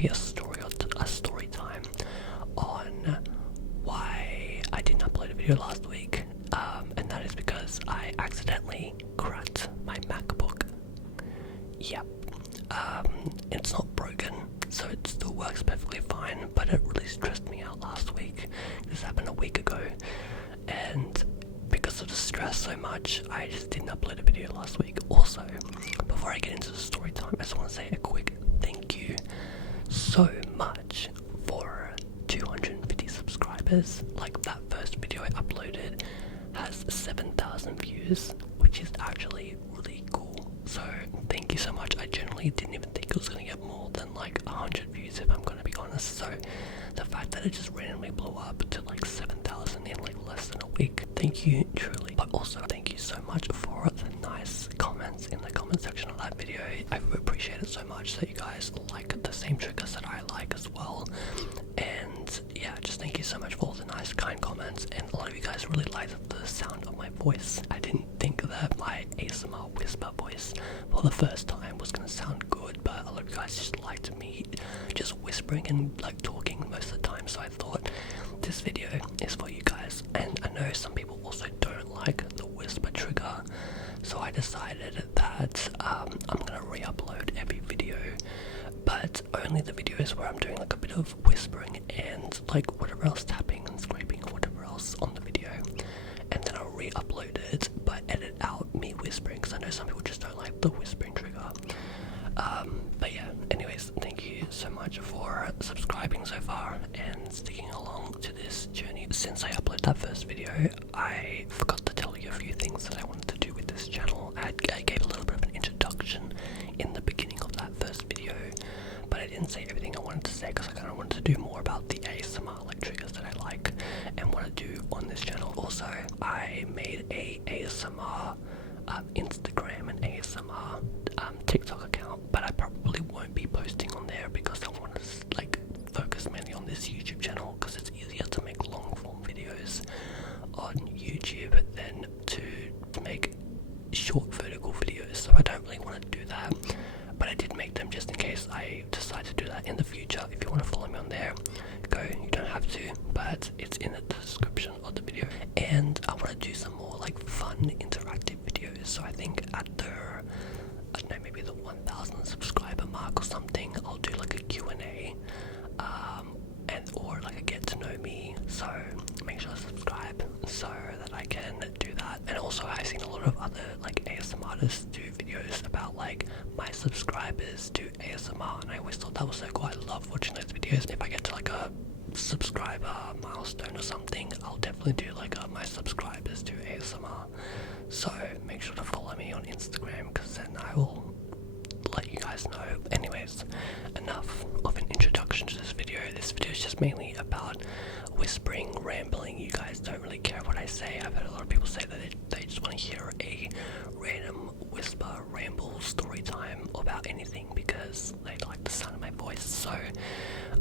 be a story time on why I didn't upload a video last week, and that is because I accidentally cracked my MacBook. Yep. It's not broken, so it still works perfectly fine, but it really stressed me out last week. This happened a week ago, and because of the stress so much, I just didn't upload a video last week. Also, before I get into the story time, I just want to say a quick thank you so much for 250 subscribers. Like, that first video I uploaded has 7,000 views, which is actually really cool. So thank you so much. I generally didn't even think it was going to get more than like 100 views, if I'm going to be honest. So the fact that it just randomly blew up to like 7,000 in like less than a week, thank you truly. But also thank you so much for the nice comments in the comment section of that video. I appreciate it so much that you guys like the same triggers that I like as well. And yeah, just thank you so much for all the nice kind comments, and a lot of you guys really liked the sound of my voice. I didn't think that my ASMR whisper voice for the first time was going to sound good, but a lot of you guys just liked me just whispering and like talking most of the time, so I thought this video is for you guys. And I know some people also don't like the whisper trigger, so I decided that I'm going to re-upload every video, but only the videos where I'm doing like a bit of whispering and like whatever else, tapping and scraping or whatever else on the video, and then I'll re-upload it but edit out me whispering, because I know some people just don't like the whispering trigger. But yeah, anyways, thank you so much for subscribing so far and sticking along to this journey. Since I uploaded that first video, I forgot to tell you a few things that I wanted to do with this channel. I gave a little bit of an introduction in the beginning of that first video, but I didn't say everything I wanted to say because I kind of wanted to do more about the ASMR like triggers that I like and want to do on this channel. Also, I made a ASMR Instagram and ASMR TikTok account, but I probably won't be posting on there because I want to like focus mainly on this YouTube channel, because it's easier to make long form videos on YouTube than to make short vertical videos, so I don't really want to do that. But I did make them just in case I decide to do that in the future. If you want to follow me on there, go. You don't have to, but it's in the description of the video. And I want to do some more like fun interactive videos, so I think at the, I don't know, maybe the 1,000 subscriber mark or something, I'll do like a Q&A, and or like a get to know me. So make sure to subscribe so that I can do that. And also, I've seen a lot of other like ASMR artists do videos about like my subscribers do ASMR, and I always thought that was so cool. I love watching those videos. If I get to like a subscriber milestone or something, I'll definitely do like a my subscribers do ASMR. So make sure to follow me on Instagram, because then I will let you guys know. Anyways, enough of an introduction to this video. This video is just mainly about whispering, rambling. You guys don't really care what I say. I've had a lot of people say that they just want to hear a random whisper, ramble, story time about anything because they like the sound of my voice. So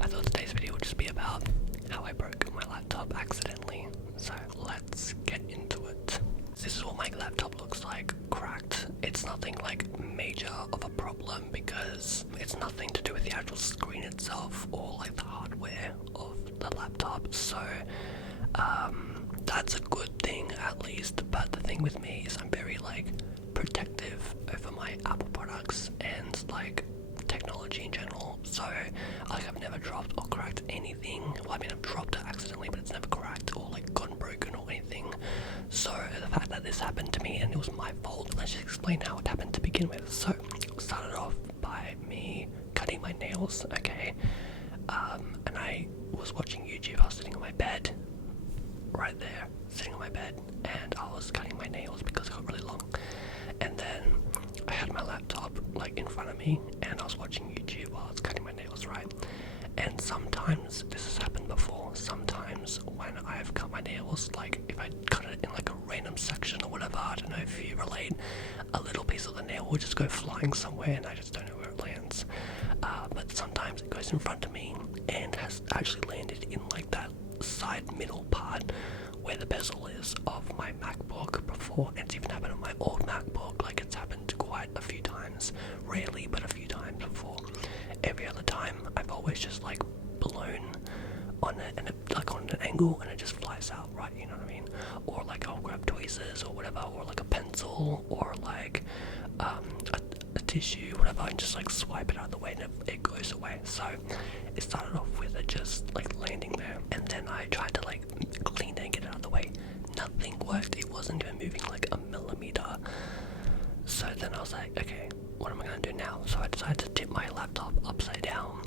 I thought today's video would just be about how I broke my laptop accidentally. So let's get into it. This is what my laptop looks like, cracked. It's nothing like major of a problem because it's nothing to do with the actual screen itself or like the hardware of the laptop. So that's a good thing at least. But the thing with me is I'm very like protective over my Apple products and like technology in general. So like I've never dropped or cracked anything. Well, I mean, I've dropped it accidentally, but it's never cracked or like gone broken or anything. So the fact that this happened to me and it was my fault, let's just explain how it happened to begin with. So it started off by me cutting my nails, okay? And I was watching YouTube. I was sitting on my bed, right there, sitting on my bed, and I was cutting my nails because it got really long. And then I had my laptop like in front of me and I was watching YouTube while I was cutting my nails, right? And sometimes, this has happened before, sometimes when I've cut my nails, like if I cut it in like a random section or whatever, I don't know if you relate, a little piece of the nail will just go flying somewhere and I just don't know where it lands. But sometimes it goes in front of me and has actually landed in like that side middle part where the bezel is of my MacBook before. It's even happened on my old MacBook. Like, it's happened quite a few times, rarely but a few times before. Every other time I've always always just like blown on it, and it like on an angle, and it just flies out, right? You know what I mean? Or like I'll grab tweezers or whatever, or like a pencil, or like a tissue, whatever, and just like swipe it out of the way, and it goes away. So it started off with it just like landing there, and then I tried to like clean it and get it out of the way. Nothing worked. It wasn't even moving like a millimeter. So then I was like, okay, what am I gonna do now? So I decided to tip my laptop upside down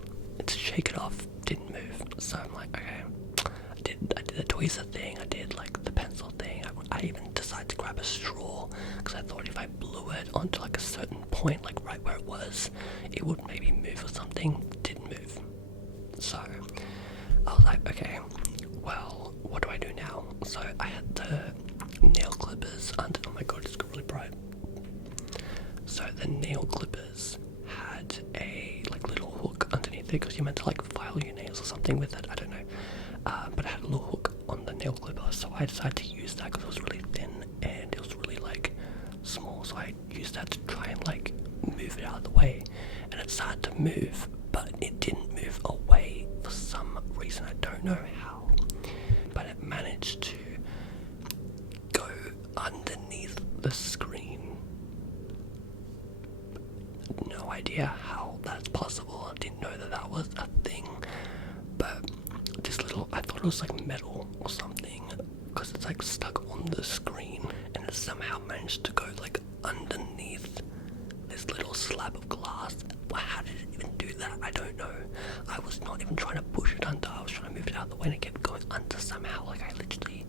to shake it off. Didn't move. So I'm like, okay, I did the tweezer thing, I did like the pencil thing, I even decided to grab a straw, because I thought if I blew it onto like a certain point, like right where it was, it would maybe move or something. Didn't move. So I was like, okay, well, what do I do now? So I had the nail clippers under, oh my god, it's got really bright. So the nail clippers had a like little hook underneath it, because you're meant to like file your nails or something with it, I don't know. But it had a little hook on the nail clipper, so I decided to use that because it was really thin and it was really like small, so I used that to try and like move it out of the way, and it started to move, but it didn't move away for some reason. I don't know how, but it managed to go underneath the screen. No idea how that's possible. I didn't know that that was a thing, but this little, I thought it was like metal or something, because it's like stuck on the screen, and it somehow managed to go like underneath this little slab of glass. How did it even do that? I don't know. I was not even trying to push it under, I was trying to move it out of the way, and it kept going under somehow. Like I literally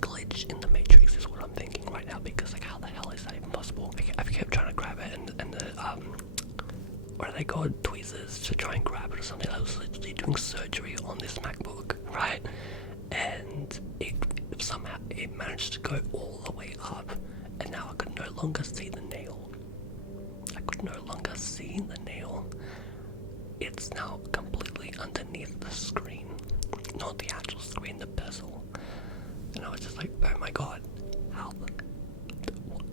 glitched in the Matrix is what I'm thinking right now, because like how the hell is that even possible? I kept trying to grab it, and the what are they called, tweezers, to try and grab it or something. I was literally doing surgery on this MacBook, right? And it somehow it managed to go all the way up, and now I could no longer see the nail. I could no longer see the nail. It's now completely underneath the screen, not the actual screen, the bezel. And I was just like, oh my god, how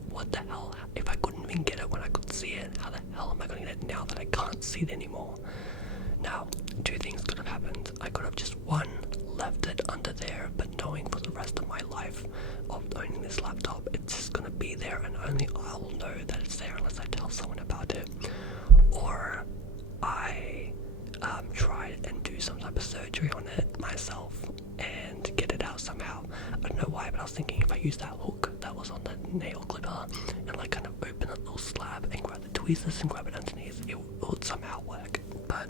what the hell? If I couldn't even get it when I could see it, how the hell am I going to get it now that I can't see it anymore? Now, two things could have happened. I could have just, one, left it under there, but knowing for the rest of my life of owning this laptop, it's just going to be there, and only I'll know that it's there unless I tell someone about it. Or I try and do some type of surgery on it myself and get it out somehow. I don't know why, but I was thinking if I use that hook that was on the nail clipper and like kind of open that little slab and grab the tweezers and grab it underneath, it would somehow work. But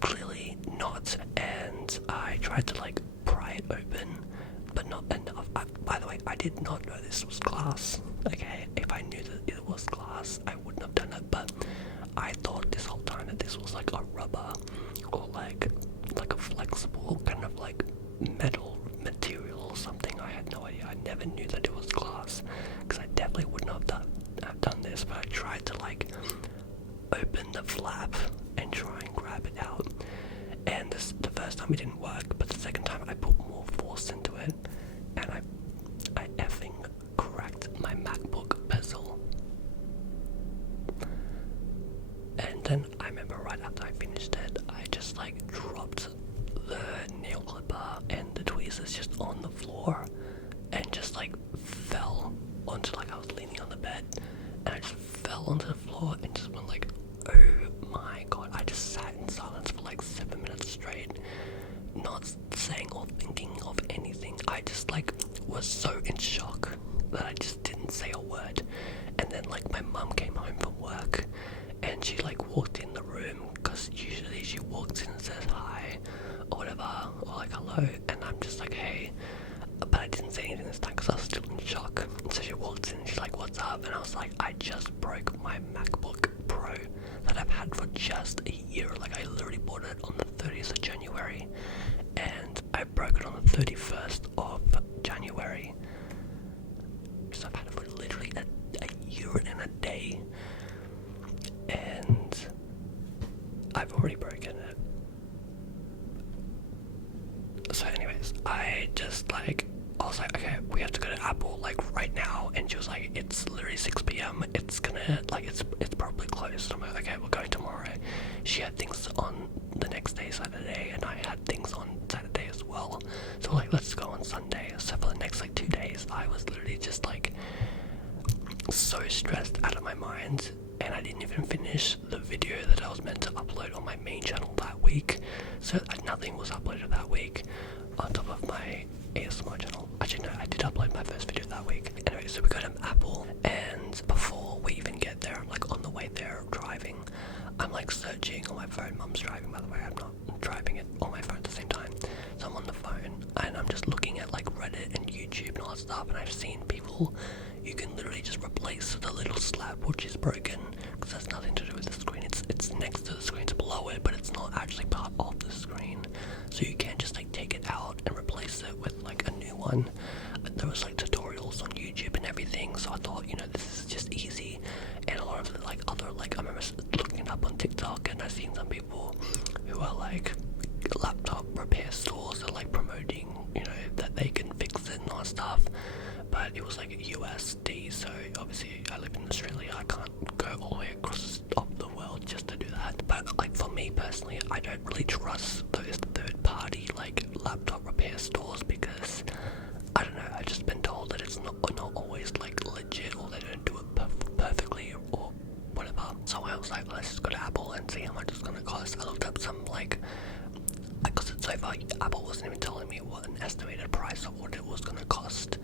clearly not, and I tried to like pry it open, but not enough. By the way, I did not know this was glass. Okay, if I knew that it was glass, I wouldn't have done it, but I thought this whole time that this was like a rubber or like a flexible kind of like metal material or something. I had no idea. I never knew that it was glass, because I definitely wouldn't have done this. But I tried to like open the flap and try and grab it out, and the first time it didn't work, but the second time I put more force into it, and I effing cracked my MacBook bezel. And then I remember right after I finished it, I just like dropped the nail clipper and the tweezers just on the floor, and just like fell onto, like I was leaning on the bed, and I just fell onto the floor and just went like, oh my god. I just sat in silence for like 7 minutes straight, not saying or thinking of anything. I just like was so in shock that I just didn't say a word. And then like my mum came home from work, and she like walked in the room, because usually she walks in and says hi or whatever, or like hello, and I'm just like hey, but I didn't say anything this time because I was still in shock. And so she walks in and she's like, what's up? And I was like, I just broke my MacBook Pro that I've had for just a year. Like I literally bought it on the 30th of January and I broke it on the 31st of January. So I've had it for literally a year and a day, and I've already broken it. So anyways, I was like, okay, we have to go to Apple like right now, and she was like, it's literally 6 p.m, it's gonna like it's probably closed. I'm like, okay, we're going tomorrow. She had things on the next day, so So nothing was uploaded that week on top of my ASMR channel. Actually no, I did upload my first video that week. Anyway, so we got an Apple, and before we even get there, I'm like on the way there driving, I'm like searching on my phone. Mum's driving, by the way, I'm not driving it on my phone at the same time. So I'm on the phone and I'm just looking at like Reddit and YouTube and all that stuff, and I've seen people, you can literally just replace the little slab which is broken, because that's nothing to do with the screen. It's next to the screen, it's below it, but it's not actually part of the screen. So you can't just like take it out and replace it with like a new one. But there was like tutorials on YouTube and everything, so I thought, you know, this is just easy. And a lot of like other, like I remember looking it up on TikTok, and I've seen some people who are like laptop repair stores are like promoting, you know, that they can fix it and all that stuff. But it was like USD, so obviously I live in Australia, I can't go all the way across the world just to do that. But like for me personally, I don't really trust those third party like laptop repair stores, because I don't know, I've just been told that it's not always like legit, or they don't do it perfectly or whatever. So I was like, let's just go to Apple and see how much it's gonna cost. I looked up some like, because so far Apple wasn't even telling me what an estimated price of what it was gonna cost.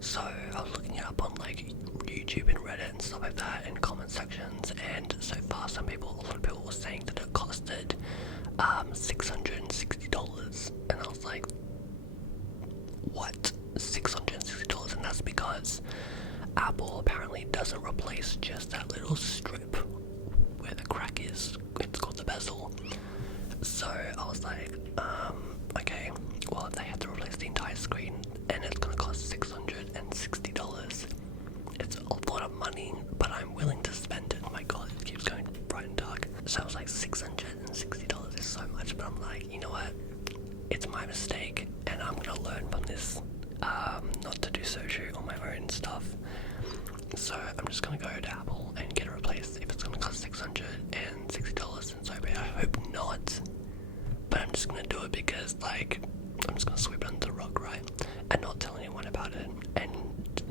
So I was looking it up on like YouTube and Reddit and stuff like that, in comment sections, and so far a lot of people were saying that it costed $660, and I was like, what? $660? And that's because Apple apparently doesn't replace just that little strip where the crack is. It's called the bezel. So I was like, okay, well, if they had to replace the entire screen and it's gonna cost $660, it's a lot of money, but I'm willing to spend it. Oh my god, it keeps going bright and dark. So I was like, $660 is so much, but I'm like, you know what? It's my mistake, and I'm gonna learn from this, not to do surgery on my own stuff. So I'm just gonna go to Apple and get it replaced. If it's gonna cost $660, and so I hope not. But I'm just gonna do it because, like, I'm just gonna sweep it under the rug, right? And not tell anyone about it, and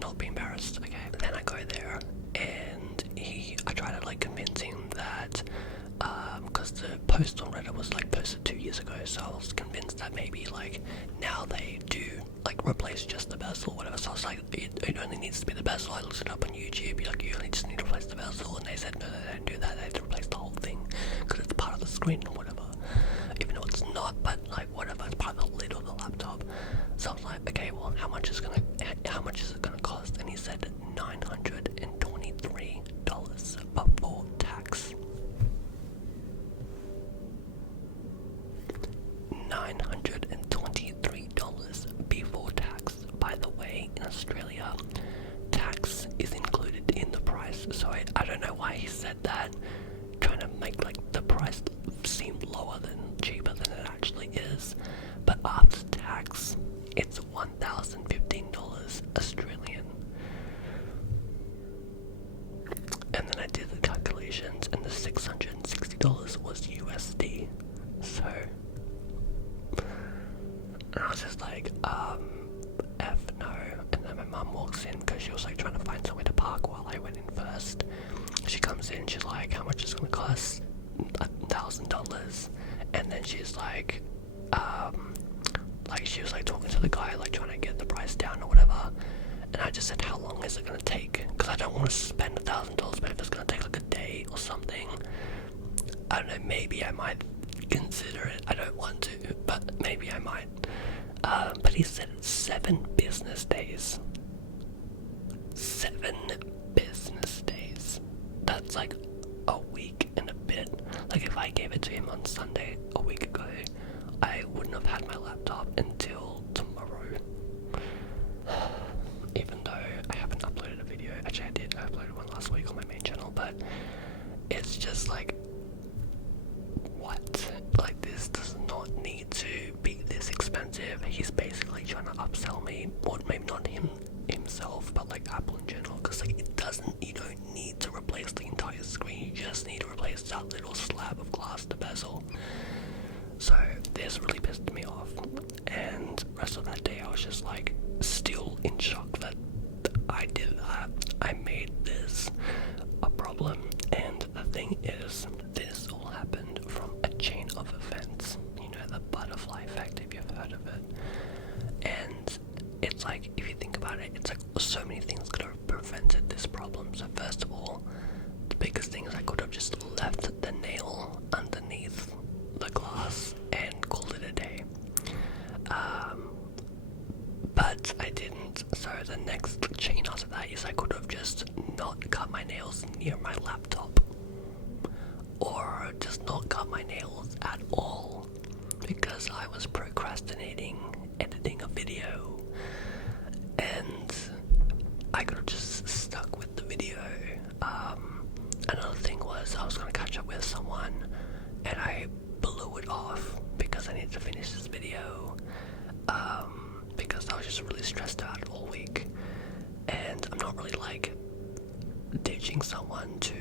not be embarrassed, okay? Then I go there, and I try to like convince him that, because the post on Reddit was like posted 2 years ago, so I was convinced that maybe like now they do like replace just the bezel or whatever. So I was like, it only needs to be the bezel. I looked it up on YouTube, like, you only just need to replace the bezel, and they said no, they don't do that, they have to replace the whole thing because it's part of the screen or whatever, even though it's not, but like whatever, it's part of the lid of the laptop. So I was like, okay, well, how much is it gonna cost? And he said $923 before tax. $923 before tax. By the way, in Australia, tax is included in the price, so I don't know why he said that, trying to make like the price seem lower than cheaper than it actually is. But after tax, it's $1,015 Australian. And then I did the calculations, and the $660 was USD. So and I was just like, F no. And then my mum walks in because she was like trying to find somewhere to park while I went in first. She comes in, she's like, how much is it gonna cost? $1,000. And then she's like she was like talking to the guy, like trying to get the price down or whatever. And I just said, how long is it gonna take? Because I don't want to spend $1,000, but if it's gonna take like a day or something, I don't know, maybe I might consider it. I don't want to, but maybe I might. But he said 7 business days. 7 business days. That's like a week and a bit. Like if I gave it to him on Sunday a week ago, I wouldn't have had my laptop until tomorrow. Even though I haven't uploaded a video. Actually I did, I uploaded one last week on my main channel, but it's just like, what? Like, this does not need to be this expensive. He's basically trying to upsell me, or maybe not himself, but like Apple in general, because like you don't need to replace the entire screen, you just need to replace that little slab of glass, the bezel. next chain after that is I could have just not cut my nails near my laptop, or just not cut my nails at all, because I was procrastinating editing a video, and I could have just stuck with the video. Another thing was I was going to catch up with someone, and I blew it off because I needed to finish this video, because I was just really stressed out all week, and I'm not really like ditching someone to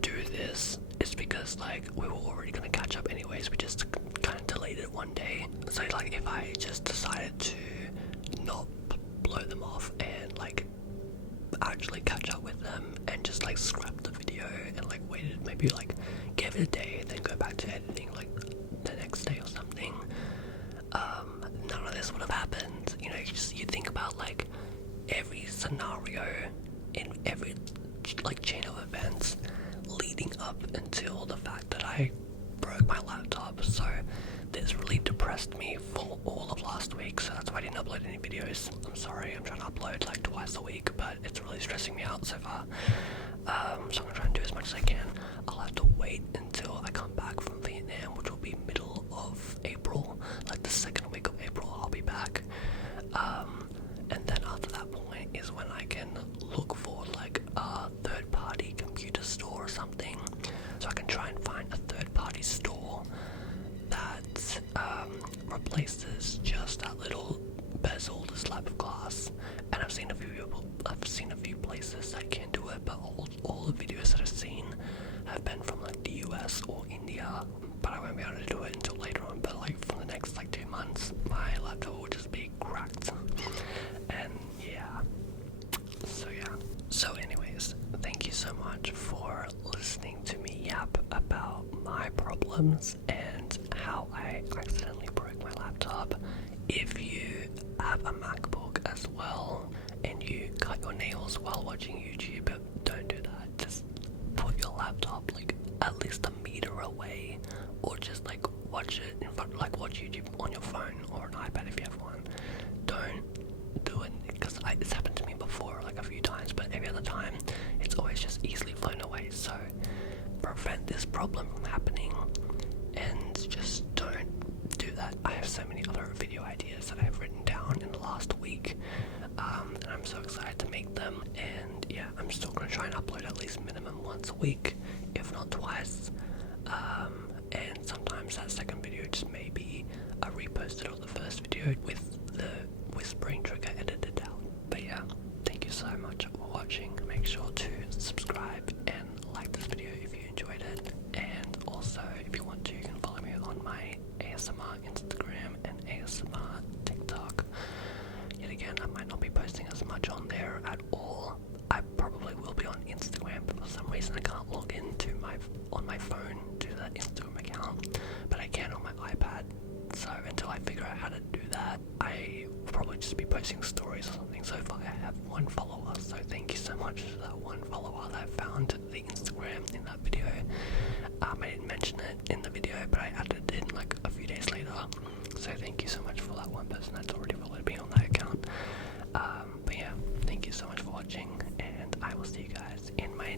do this. It's because like we were already going to catch up anyways, we just kind of delayed it one day. So like if I just decided to not blow them off and like actually catch up with them and just like scrap the video and like waited, maybe like give it a day, then go back to editing like the next day or something, none of this would have happened. You know, you think about like every scenario in every like chain of events leading up until the fact that I broke my laptop. So this really depressed me for all of last week, so that's why I didn't upload any videos. I'm sorry, I'm trying to upload like twice a week, but it's really stressing me out so far. So I'm gonna try and do as much as I can. I'll have to wait until I come back from Vietnam, which will be middle of April, like the second week of April I'll be back. And then after that point is when I can look for like a third-party computer store or something, so I can try and find a third-party store that replaces just that little bezeled slab of glass. And I've seen a few places that can do it, but all the videos that I've seen have been from like the US or India, but I won't be able to do it until later on. But like for the next like 2 months, my laptop will just be cracked. And yeah, so anyways, thank you so much for listening to me yap about my problems and how I accidentally broke my laptop. If you have a MacBook as well and you cut your nails while watching YouTube, don't do that. Just put your laptop like at least a meter away, or just like watch it in front, like watch YouTube on your phone or an iPad if you have one. Don't do it, because it's happened to me before like a few times, but every other time it's always just easily flown away. So prevent this problem from happening, and just don't do that. I have so many other video ideas that I've written down in the last week, and I'm so excited to make them. And yeah, I'm still going to try and upload at least minimum once a week, if not twice. And sometimes that second video just may be a reposted of the first video with the whispering trigger edited out. But yeah, thank you so much for watching. Make sure to subscribe and like this video if you enjoyed it. And also, if you want to, you can follow me on my ASMR Instagram and ASMR TikTok. Yet again, I might not be posting as much on there at all. I probably will be on Instagram, but for some reason I can't log into on my phone to that Instagram account, but I can on my iPad. So until I figure out how to do that, I will probably just be posting stories or something. So far I have 1 follower, so thank you so much for that 1 follower that I found the Instagram in that video. I didn't mention it in the video, but I added it in like a few days later. So thank you so much for that 1 person that's already followed me on that account. But yeah, thank you so much for watching, and I will see you guys in my